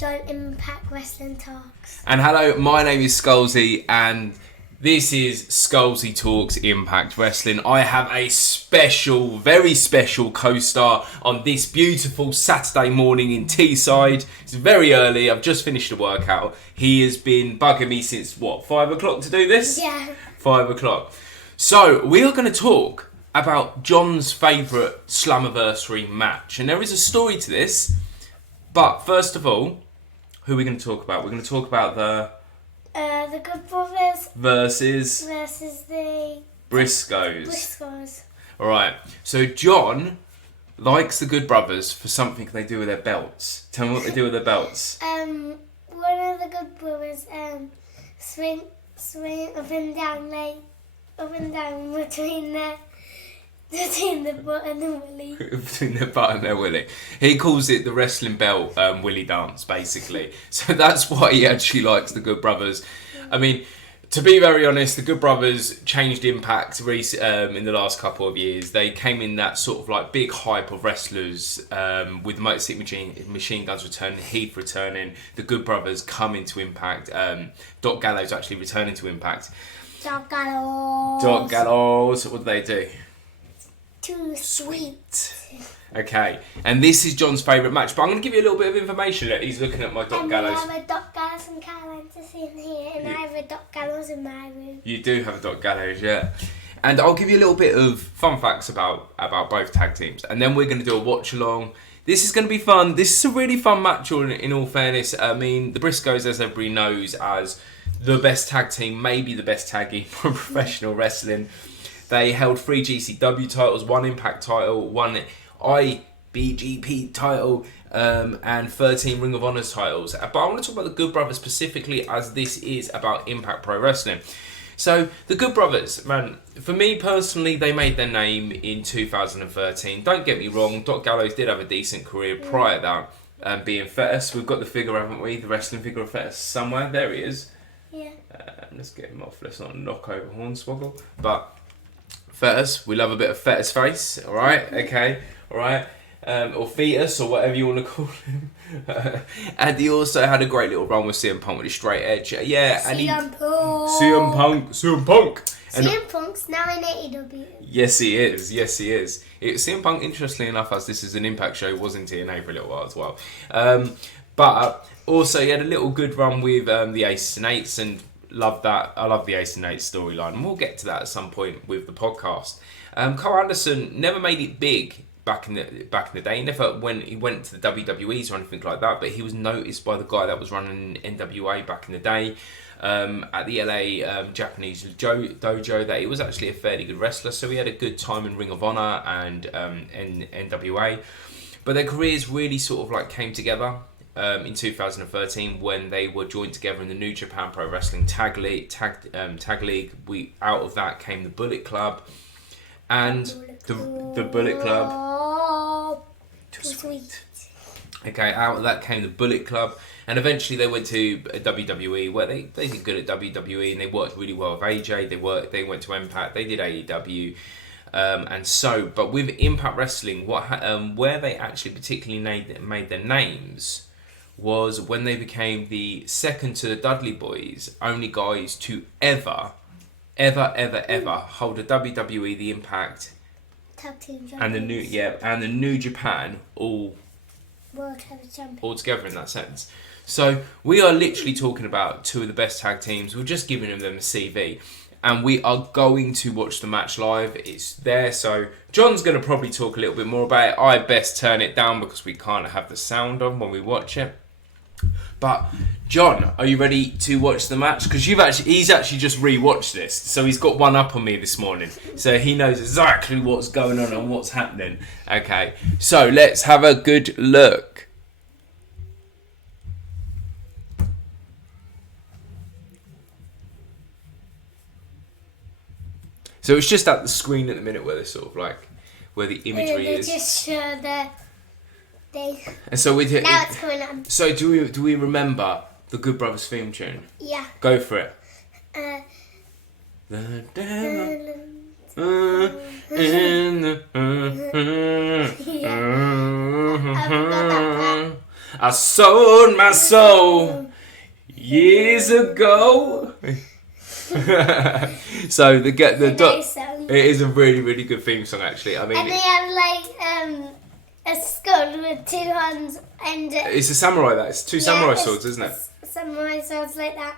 John Impact Wrestling Talks. And hello, my name is Scalzi, and this is Scalzi Talks Impact Wrestling. I have a special, very special co-star on this beautiful Saturday morning in Teesside. It's very early, I've just finished a workout. He has been bugging me since, 5 o'clock to do this? Yeah. 5 o'clock. So, we are going to talk about John's favourite Slammiversary match. And there is a story to this. But first of all, who are we going to talk about? We're going to talk about the Good Brothers versus the Briscoes. Alright, so John likes the Good Brothers for something they do with their belts. Tell me what they do with their belts. One of the Good Brothers swing up and down between the butt and the willy. Between their butt and their willy. He calls it the wrestling belt willy dance, basically. So that's why he actually likes the Good Brothers. I mean, to be very honest, the Good Brothers changed Impact in the last couple of years. They came in that sort of like big hype of wrestlers with Motor City Machine Guns returning, Heath returning, the Good Brothers come into Impact. Doc Gallows actually returning to Impact. Doc Gallows. What do they do? Too sweet. Okay, and this is John's favourite match, but I'm going to give you a little bit of information. He's looking at my Doc Gallows. I have a Doc Gallows and Caroline in here, and I have a Doc Gallows in my room. You do have a Doc Gallows, yeah. And I'll give you a little bit of fun facts about both tag teams, and then we're going to do a watch along. This is going to be fun. This is a really fun match, in all fairness. I mean, the Briscoes, as everybody knows, as the best tag team, maybe the best tag team for professional wrestling. They held 3 GCW titles, 1 Impact title, 1 IBGP title, and 13 Ring of Honor titles. But I want to talk about the Good Brothers specifically, as this is about Impact Pro Wrestling. So, the Good Brothers, man, for me personally, they made their name in 2013. Don't get me wrong, Doc Gallows did have a decent career prior to that, being Fetus. We've got the figure, haven't we? The wrestling figure of Fetus somewhere. There he is. Yeah. Let's get him off. Let's not knock over Hornswoggle. But Fetus, we love a bit of Fetus face, alright? Okay, alright? Or Fetus, or whatever you want to call him. And he also had a great little run with CM Punk with his straight edge. Yeah, and CM Punk. And CM Punk's now in AEW. Yes, he is. CM Punk, interestingly enough, as this is an Impact show, was in TNA for a little while as well. But also, he had a little good run with the Aces and Eights, and love that. I love the Ace and Eight storyline, and we'll get to that at some point with the podcast. Carl Anderson never made it big back in the day. He never went to the WWEs or anything like that, but he was noticed by the guy that was running NWA back in the day at the LA Japanese dojo, that he was actually a fairly good wrestler. So he had a good time in Ring of Honor and NWA, but their careers really sort of like came together. In 2013, when they were joined together in the New Japan Pro Wrestling Tag League, out of that came the Bullet Club, and the Bullet Club. Too sweet. Okay, out of that came the Bullet Club, and eventually they went to WWE, where they did good at WWE, and they worked really well with AJ. They went to Impact, they did AEW. But with Impact Wrestling, where they actually particularly made their names was when they became the second to the Dudley Boys, only guys to ever hold a WWE, the Impact, Tag team and the New Japan all together in that sense. So we are literally talking about two of the best tag teams. We're just giving them a CV. And we are going to watch the match live. It's there, so John's going to probably talk a little bit more about it. I best turn it down because we can't have the sound on when we watch it. But John, are you ready to watch the match? Because he's actually just rewatched this, so he's got one up on me this morning. So he knows exactly what's going on and what's happening. Okay, so let's have a good look. So it's just at the screen at the minute where they're sort of like, where the imagery is. Just and so now it's coming on. So do we remember the Good Brothers theme tune? Yeah. Go for it. I sold my soul years ago. So it is a really, really good theme song, actually. I mean, and they have like a skull with two hands and it's a samurai. It's two samurai swords, isn't it? Samurai swords like that,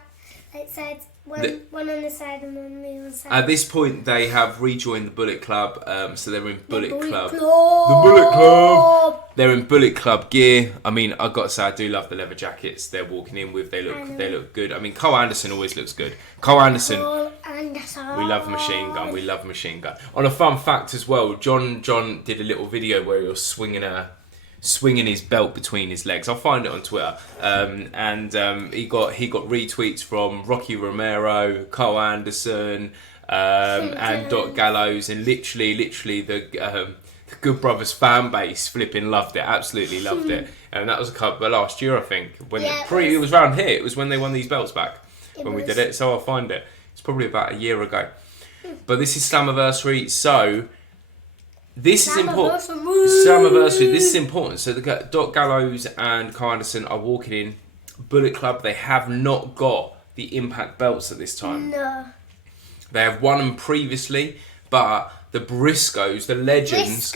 like sides. One on the side and one on the other side. At this point, they have rejoined the Bullet Club, so they're in Bullet Club. The Bullet Club. They're in Bullet Club gear. I mean, I've got to say, I do love the leather jackets they're walking in with. They look good. I mean, Cole Anderson always looks good. Cole Anderson. We love Machine Gun. We love Machine Gun. On a fun fact as well, John did a little video where he was swinging his belt between his legs. I'll find it on Twitter. He got retweets from Rocky Romero, Cole Anderson, and Doc Gallows, and literally the Good Brothers fan base flipping loved it, absolutely loved it. And that was a couple last year, I think. When it was around here. It was when they won these belts back we did it. So I'll find it. It's probably about a year ago. But this is Slammiversary, so. This is important. Slammiversary. This is important. So the Doc Gallows and Cole Anderson are walking in Bullet Club. They have not got the Impact belts at this time. No. They have won them previously, but the Briscoes, the legends,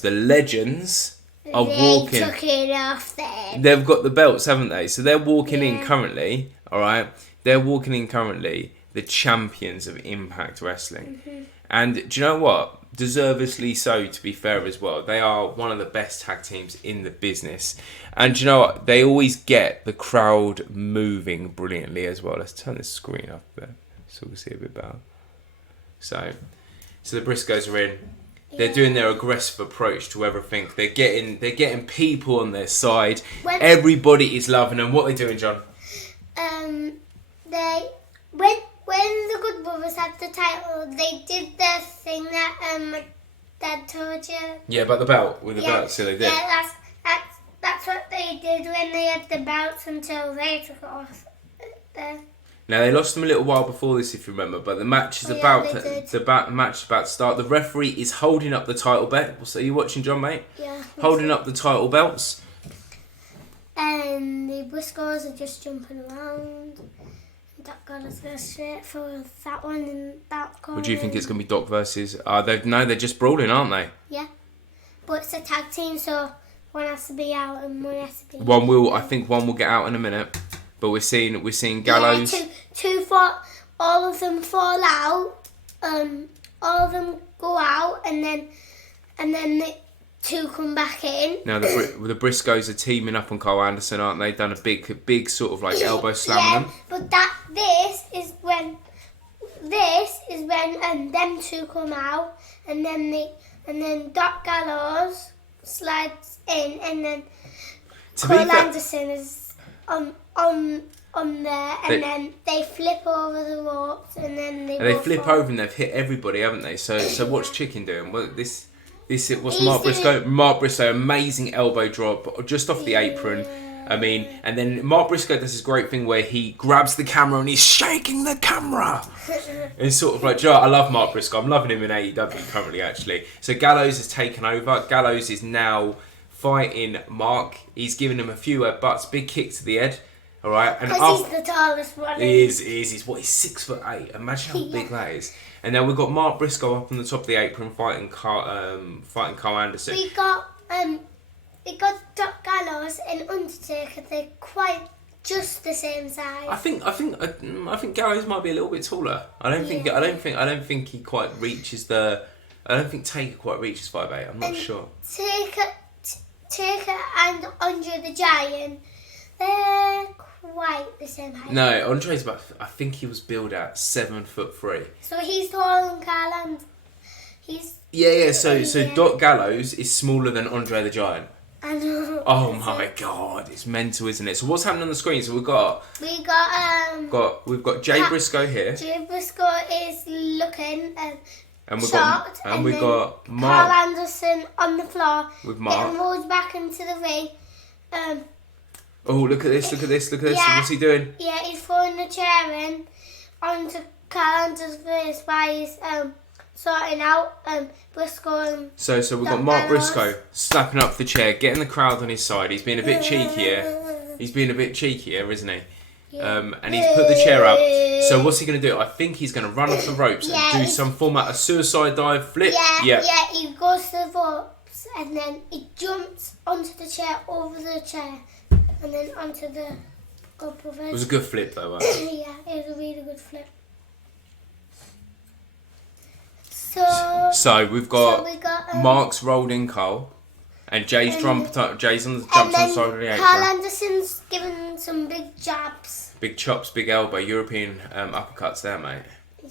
the legends are walking. They took it off them. They've got the belts, haven't they? So they're walking in currently. All right, they're walking in currently. The champions of Impact Wrestling. Mm-hmm. And do you know what? Deservedly so, to be fair as well. They are one of the best tag teams in the business. And do you know what? They always get the crowd moving brilliantly as well. Let's turn the screen up there so we can see a bit better. So the Briscoes are in. They're doing their aggressive approach to everything. They're getting people on their side. Everybody is loving them. What are they doing, John? When the Good Brothers had the title, they did the thing that my dad told you. Yeah, about the belt, with the belt, so they did. Yeah, that's what they did when they had the belts until they took it off. Now they lost them a little while before this, if you remember, but the match is match is about to start. The referee is holding up the title belt. So are you watching, John, mate? Yeah. Holding up the title belts. And the Briscoes are just jumping around. Doc Gallows goes straight for that one in that corner. What do you think it's going to be, Doc versus? They're just brawling, aren't they? Yeah, but it's a tag team, so one has to be out and one has to be. I think one will get out in a minute, but we're seeing Gallows. Yeah, all of them fall out. All of them go out, and then the two come back in. Now the Briscoes are teaming up on Cole Anderson, aren't they? Done a big sort of like elbow slam on them. But this is when them two come out, and then Doc Gallows slides in, and then Cole Anderson is on there, and then they flip over the ropes, and then they flip over and they've hit everybody, haven't they? So what's Chicken doing? Well, this was Mark Briscoe. Mark Briscoe, amazing elbow drop just off the apron. I mean, and then Mark Briscoe does this great thing where he grabs the camera and he's shaking the camera. It's sort of like, I love Mark Briscoe. I'm loving him in AEW currently, actually. So Gallows has taken over. Gallows is now fighting Mark. He's giving him a few headbutts, big kick to the head. All right, because he's the tallest one. He's 6'8". Imagine how big that is. And then we've got Mark Briscoe up on the top of the apron fighting Cole Anderson. We got Doc Gallows and Undertaker. They're quite just the same size. I think Gallows might be a little bit taller. I don't think he quite reaches the. I don't think Taker quite reaches 5'8". I'm not sure. Taker and Andre the Giant, they're quite the same height. No, Andre's about. I think he was billed at 7'3". So he's taller than Carl, and he's. Yeah. So Doc Gallows is smaller than Andre the Giant. I know. Oh my God, it's mental, isn't it? So what's happening on the screen? So we've got Jay Briscoe here. Jay Briscoe is looking and we've shocked, got we got Mark Carl Anderson on the floor with Mark. getting rolled back into the ring. Oh, look at this! Yeah, what's he doing? Yeah, he's throwing the chair in onto Carl Anderson's face while he's sorting out Briscoe and So we've got Doc Mark Gallows. Briscoe slapping up the chair, getting the crowd on his side. He's being a bit cheekier. He's being a bit cheekier, isn't he? Yeah. And he's put the chair up. So what's he going to do? I think he's going to run off the ropes Yeah, and do some format of suicide dive flip. Yeah, he goes to the ropes and then he jumps onto the chair, over the chair, and then onto the Godbrothers. It was a good flip though, wasn't it? Yeah, it was a really good flip. So we've got, we got Mark's rolled in Cole, and Jay's and- jumped on the and jumps on then the side of the Carl apron. Anderson's given some big jabs. Big chops, big elbow, European uppercuts there, mate.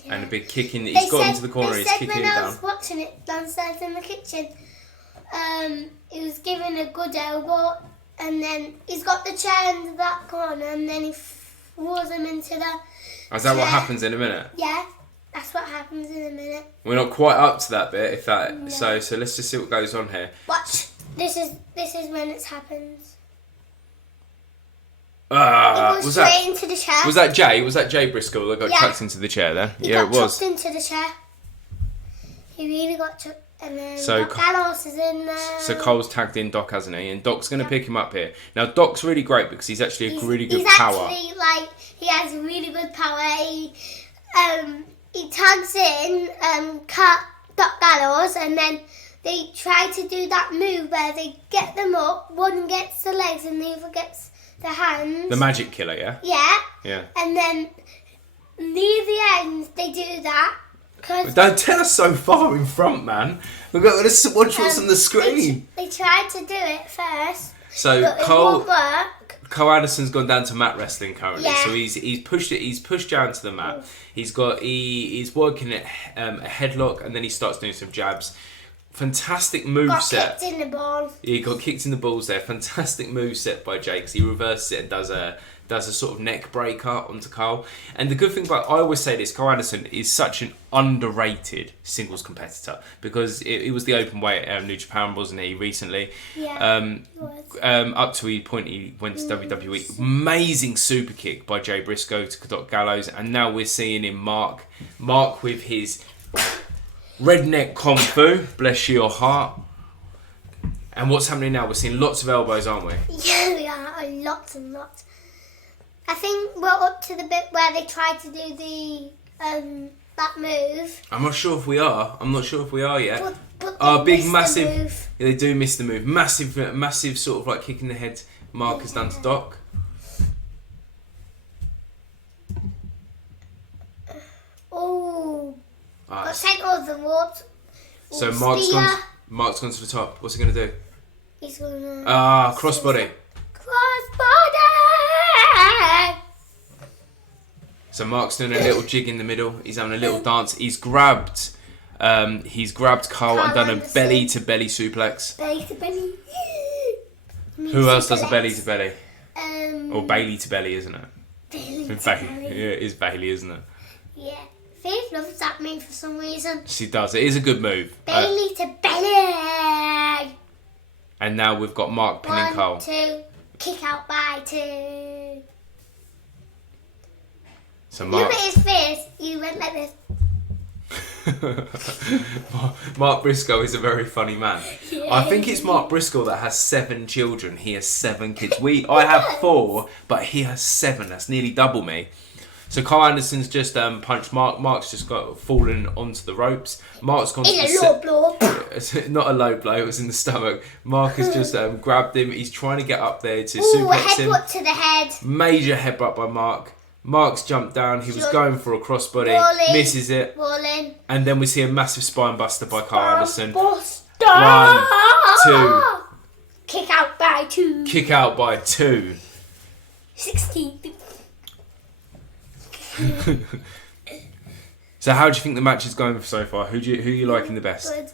Yeah. And a big kick in. He's got into the corner. They He's said kicking when him I down. was watching it downstairs in the kitchen, he was giving a good elbow, and then he's got the chair into that corner, and then he throws him into the. Is that what chair. happens in a minute? Yeah, that's what happens in a minute. We're not quite up to that bit, if that. No. So let's just see what goes on here. Watch. This is when it happens. He goes Was straight that into the chair. was that Jay? Was that Jay Briscoe that got Yeah. chucked into the chair there? He Yeah, got it was. chucked into the chair. He really got chucked, and then So Doc Gallows is in there. So Cole's tagged in Doc, hasn't he? And Doc's going to pick him up here. Now Doc's really great because he's actually a really good he's power. Actually, like, he has really good power. He tags in Doc Gallows, and then they try to do that move where they get them up. One gets the legs, and the other gets the hands. The magic killer, yeah? Yeah. Yeah. And then near the end, they do that. Cause Don't tell us so far in front, man. We've got to watch what's on the screen. They tried to do it first, So but it won't work. Cole Anderson's gone down to mat wrestling currently, Yeah. so he's pushed it. He's pushed down to the mat. He's working at a headlock, and then he starts doing some jabs. Fantastic move Got set. kicked in the ball. He got kicked in the balls there. Fantastic move set by Jake. 'Cause he reverses it and does a sort of neck breaker onto Cole. And the good thing about, I always say this, Cole Anderson is such an underrated singles competitor because it was the open weight at New Japan, wasn't he, recently? Yeah. It was. Up to the point he went to WWE. Amazing super kick by Jay Briscoe to Doc Gallows, and now we're seeing him Mark with his redneck kung fu, bless your heart. And what's happening now? We're seeing lots of elbows, aren't we? Yeah, we are. Lots and lots. I think we're up to the bit where they tried to do the that move. I'm not sure if we are. I'm not sure if we are yet. But Oh, they big missed the massive. move. Yeah, they do miss the move. Massive sort of like kick in the head. Mark has done to Doc. Oh, Ah, got sent over the ropes. so Oh, Mark's spear. Mark's gone to the top. What's he gonna do? He's gonna Crossbody. crossbody. So Mark's doing a little jig in the middle. He's having a little dance. He's grabbed Carl and Carl done a Anderson. belly to belly suplex. Belly to belly. Who else does a belly to belly? Or Bailey Bailey to belly, isn't it? to Yeah, belly. it is Bailey, isn't it? Yeah. Faith loves that move for some reason. She does. It is a good move. Bailey to belly. And now we've got Mark pinning 1, Carl. 2, kick out by 2. So Look Mark, at his face. He went like this. Mark Briscoe is a very funny man. Yeah. I think it's Mark Briscoe that has 7 children. He has 7 kids. I have 4, but he has 7. That's nearly double me. So Carl Anderson's just punched Mark. Mark's just got fallen onto the ropes. Mark's gone to the It's a low blow. not a low blow. It was in the stomach. Mark has just grabbed him. He's trying to get up there to Ooh, a suplex him. headbutt to the head. Major headbutt by Mark. Mark's jumped down. He was going for a crossbody, Rolling. misses it, Rolling. and then we see a massive spine buster by Carl Anderson. Buster. 1, 2. Kick out by 2. Kick out by 2. 16. So how do you think the match is going so far? Who you liking the best? Good.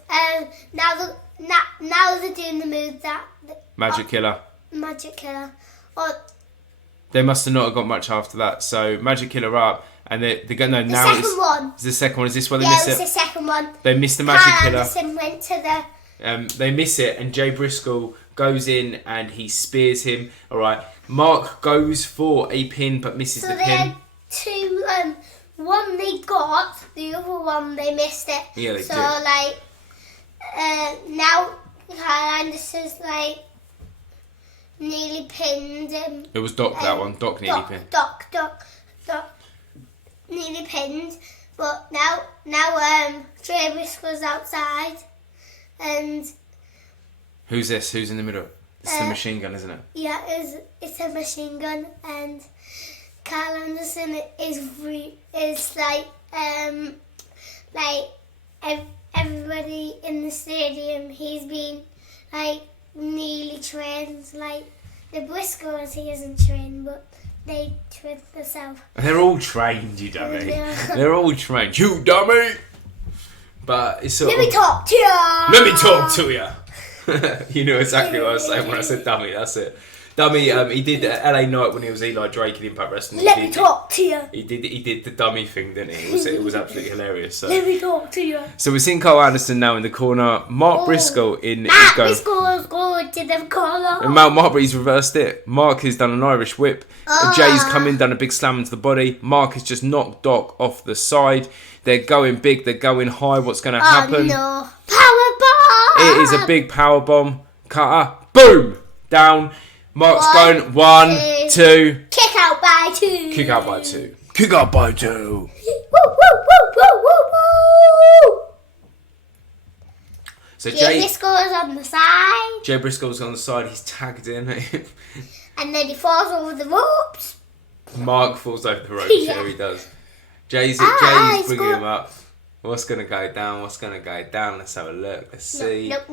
Now they're doing the move that Magic Killer. Magic Killer. Or They must have not got much after that. So Magic Killer up, and they're going the now. second one. It's the second one. Is this where they Yeah, miss it was it? the second one. They missed the Magic Carl Killer. Anderson went to the. They miss it, and Jay Briscoe goes in and he spears him. All right, Mark goes for a pin but misses So the they pin. had 2 one they got, the other one they missed it. Yeah, they so, did. like, now Kyle Anderson's, like, nearly pinned him. It was Doc, that one. Doc nearly pinned. Doc nearly pinned. But now, Jay Briscoe's outside. And... Who's this? Who's in the middle? It's the machine gun, isn't it? Yeah, it's a machine gun, and Kyle Anderson is everybody in the stadium. He's been like nearly trained. Like the Briscoes, he isn't trained, but they train themselves. They're all trained, you dummy. Yeah. They're all trained, you dummy. But it's sort Let me talk to you. Let me talk to you. You knew exactly what I was saying when I said dummy. That's it. Dummy. He did LA Knight when he was Eli Drake in Impact Wrestling. Let me talk to you. He did the dummy thing, didn't he? It was absolutely hilarious. So. Let me talk to you. So we're seeing Kyle Anderson now in the corner. Mark Briscoe in his go. Briscoe's going to the corner. And Mark, he's reversed it. Mark has done an Irish whip. Jay's come in, done a big slam into the body. Mark has just knocked Doc off the side. They're going big. They're going high. What's going to happen? No. Power bomb. It is a big power bomb. Cutter. Boom. Down. Mark's going 1, 2. Kick out by 2. Kick out by 2. Kick out by 2. Woo, woo, woo, woo, woo, woo. So Jay Briscoe's on the side. Jay Briscoe's on the side. He's tagged in. And then he falls over the ropes. Mark falls over the ropes. Yeah, he does. Jay's bringing him up. What's going to go down? What's going to go down? Let's have a look. Let's see. Nope.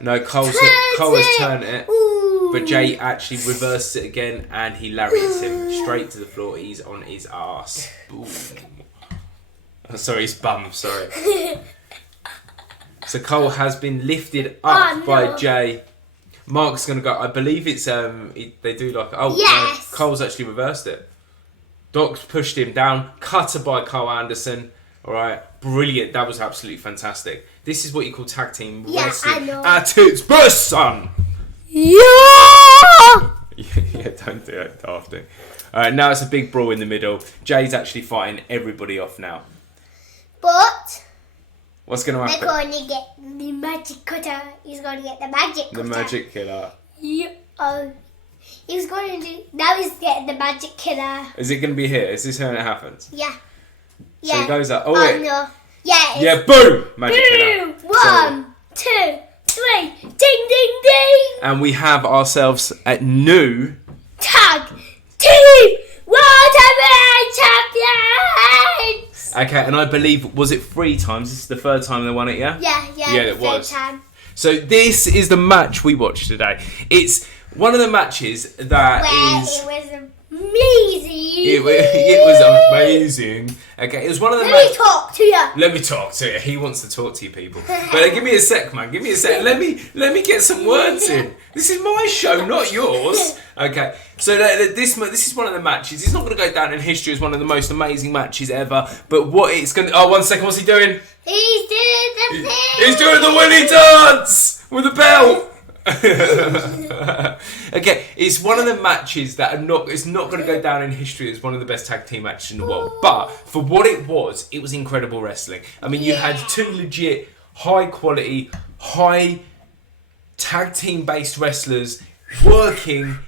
No, Cole has turned it. Ooh. But Jay actually reverses it again and he lariats him straight to the floor. He's on his ass. Boom. Oh, sorry, his bum. Sorry. So Cole has been lifted up by Jay. Mark's going to go. I believe it's they do like. Oh, yes. No, Cole's actually reversed it. Doc's pushed him down. Cutter by Kyle Anderson. All right, brilliant. That was absolutely fantastic. This is what you call tag team wrestling. I know. At its best, son. Yeah. Yeah, don't do it, Dafty. All right, now it's a big brawl in the middle. Jay's actually fighting everybody off now. But what's going to happen? they're going to get the magic cutter. He's going to get the magic cutter. The magic killer. Yeah. Oh. He's going to do. Now he's getting the magic killer. Is it going to be here? Is this when it happens? Yeah. So he goes up. Oh, wait. No. Yeah. Yeah, boom! Magic killer. Boom! 1, 2, 3. Ding, ding, ding! And we have ourselves a new Tag Team World Champions! Okay, and I believe, was it 3 times? This is the 3rd time they won it, yeah? Yeah, it was. Time. So this is the match we watched today. It's one of the matches that it was amazing. It was amazing. Okay, it was one of the Let me talk to you. Let me talk to you. He wants to talk to you, people. But give me a sec, man. Give me a sec. Let me get some words in. This is my show, not yours. Okay, so this is one of the matches. It's not going to go down in history as one of the most amazing matches ever. But what it's going to... Oh, 1 second. What's he doing? He's doing the thing. He's doing the Willy dance with the belt. Okay, it's one of the matches that it's not going to go down in history as one of the best tag team matches in the world. But for what it was incredible wrestling. I mean, you had 2 legit, high quality, high tag team based wrestlers working.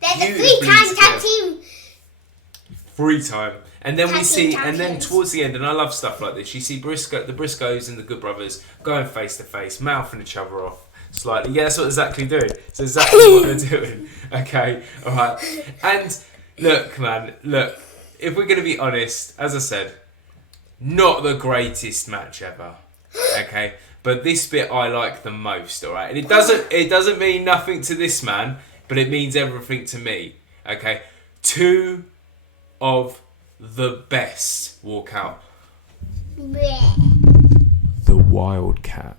There's a 3-time tag team. 3-time. And then we see, champions. and then towards the end, and I love stuff like this, you see the Briscoes and the Good Brothers going face to face, mouthing each other off slightly. Yeah, that's what they're exactly doing. It's exactly what they're doing. Okay, alright. And look, man, if we're going to be honest, as I said, not the greatest match ever. Okay, but this bit I like the most, alright? And it doesn't mean nothing to this man, but it means everything to me. Okay, 2 of the best walk out. The Wildcat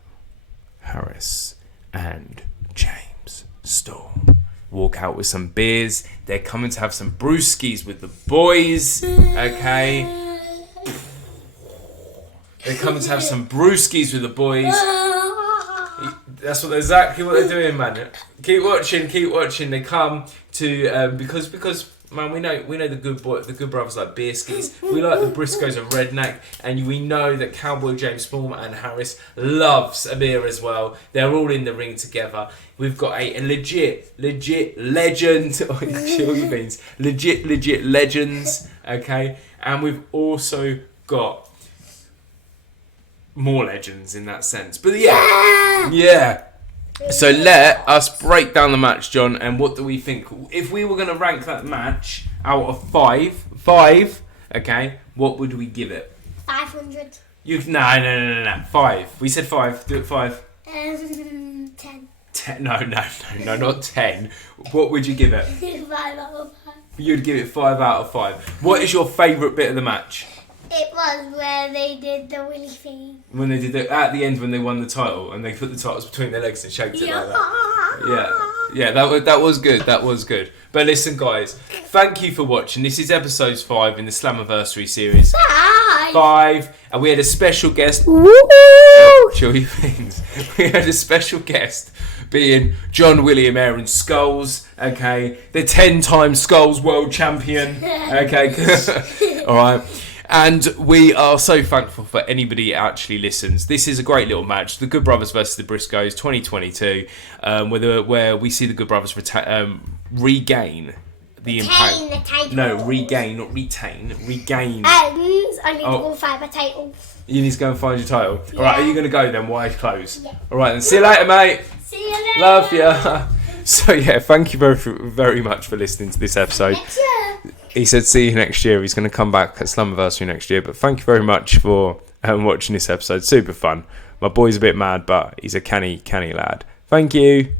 Harris and James Storm walk out with some beers. They're coming to have some brewskis with the boys. Okay, they're coming to have some brewskis with the boys. That's exactly what they're doing, man. Keep watching. They come to because man, we know the good brothers like Briscoes. We like the Briscoes of Redneck, and we know that Cowboy James Small and Harris loves a beer as well. They're all in the ring together. We've got a legit legend. Legit legends. Okay, and we've also got more legends in that sense. But yeah. So let us break down the match, John, and what do we think? If we were going to rank that match out of five, okay, what would we give it? 500. No. 5. We said 5. Do it 5. 10. 10. No, not 10. What would you give it? 5 out of 5. You'd give it 5 out of 5. What is your favourite bit of the match? It was where they did the willy thing. When they did it at the end when they won the title and they put the titles between their legs and shaked it like that. Yeah, that was good. But listen, guys, thank you for watching. This is episode 5 in the Slammiversary series. 5, and we had a special guest. Chill your things. We had a special guest being John William Aaron Skulls. Okay, the 10-time Skulls world champion. Okay, all right. And we are so thankful for anybody that actually listens. This is a great little match. The Good Brothers versus the Briscoes 2022, where we see the Good Brothers regain the impact. No, regain, not retain. Regain. And I need to go find my title. You need to go and find your title. Yeah. All right, are you going to go then? Why close? Yeah. All right, then. See you later, mate. See you later. Love ya. So yeah, thank you very much for listening to this episode. Next year. He said see you next year. He's going to come back at Slammiversary next year. But thank you very much for watching this episode. Super fun. My boy's a bit mad, but he's a canny lad. Thank you.